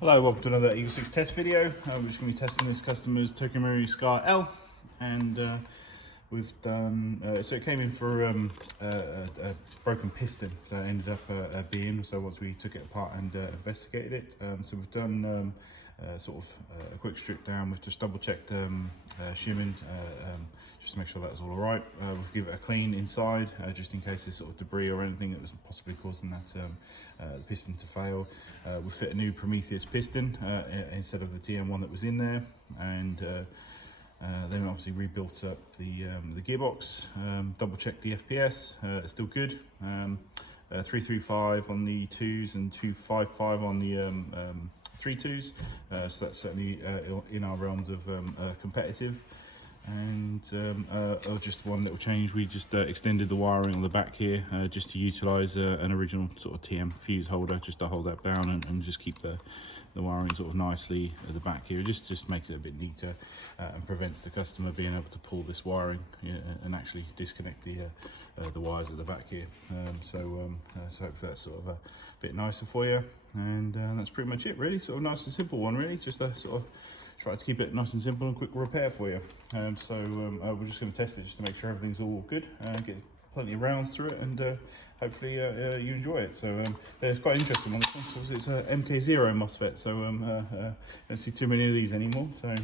Hello, welcome to another Eagle 6 test video. We're just going to be testing this customer's TM SCAR L, and we've done, so it came in for a broken piston, so it ended up being, so once we took it apart and investigated it, so we've done sort of a quick strip down. We've just double checked shimming, just to make sure that's all alright. We've given it a clean inside, just in case there's sort of debris or anything that was possibly causing that the piston to fail. We fit a new Prometheus piston instead of the TM one that was in there, and then obviously rebuilt up the gearbox, double checked the FPS, it's still good. 335 on the 2s and 255 on the 3.2s, so that's certainly in our realms of competitive. And just one little change, we just extended the wiring on the back here just to utilise an original sort of TM fuse holder, just to hold that down and just keep the wiring sort of nicely at the back here. It just makes it a bit neater and prevents the customer being able to pull this wiring and actually disconnect the wires at the back here. So hopefully that's sort of a bit nicer for you, and that's pretty much it really. Sort of nice and simple one really, just a sort of try to keep it nice and simple and quick repair for you. We're just going to test it just to make sure everything's all good, get plenty of rounds through it, and hopefully you enjoy it. So it's quite interesting one. It's a MK0 MOSFET, so don't see too many of these anymore. So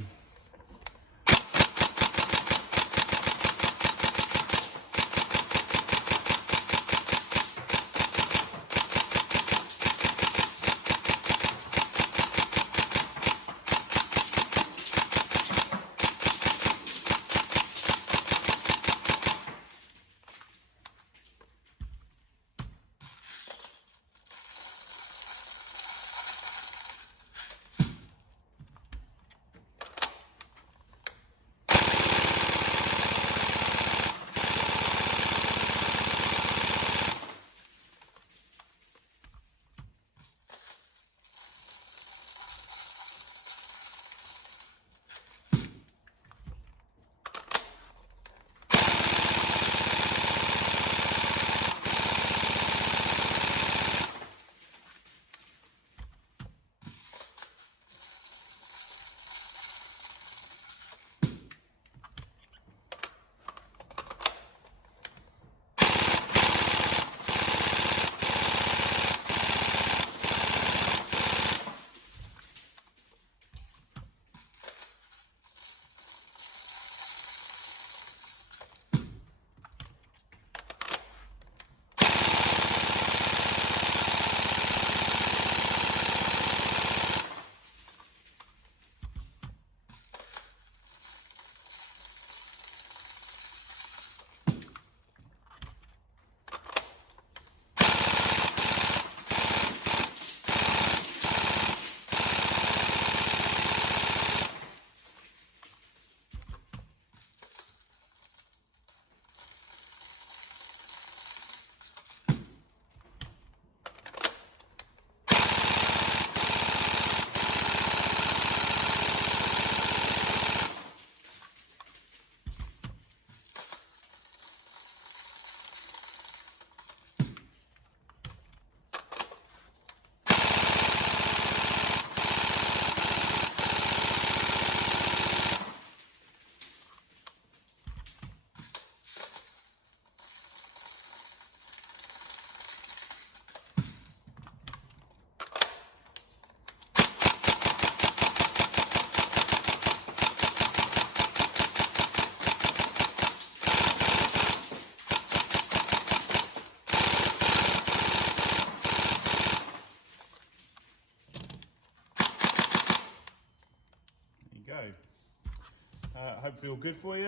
hopefully all good for you,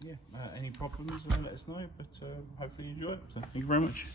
yeah, any problems let us know, but hopefully you enjoy it. So thank you very much.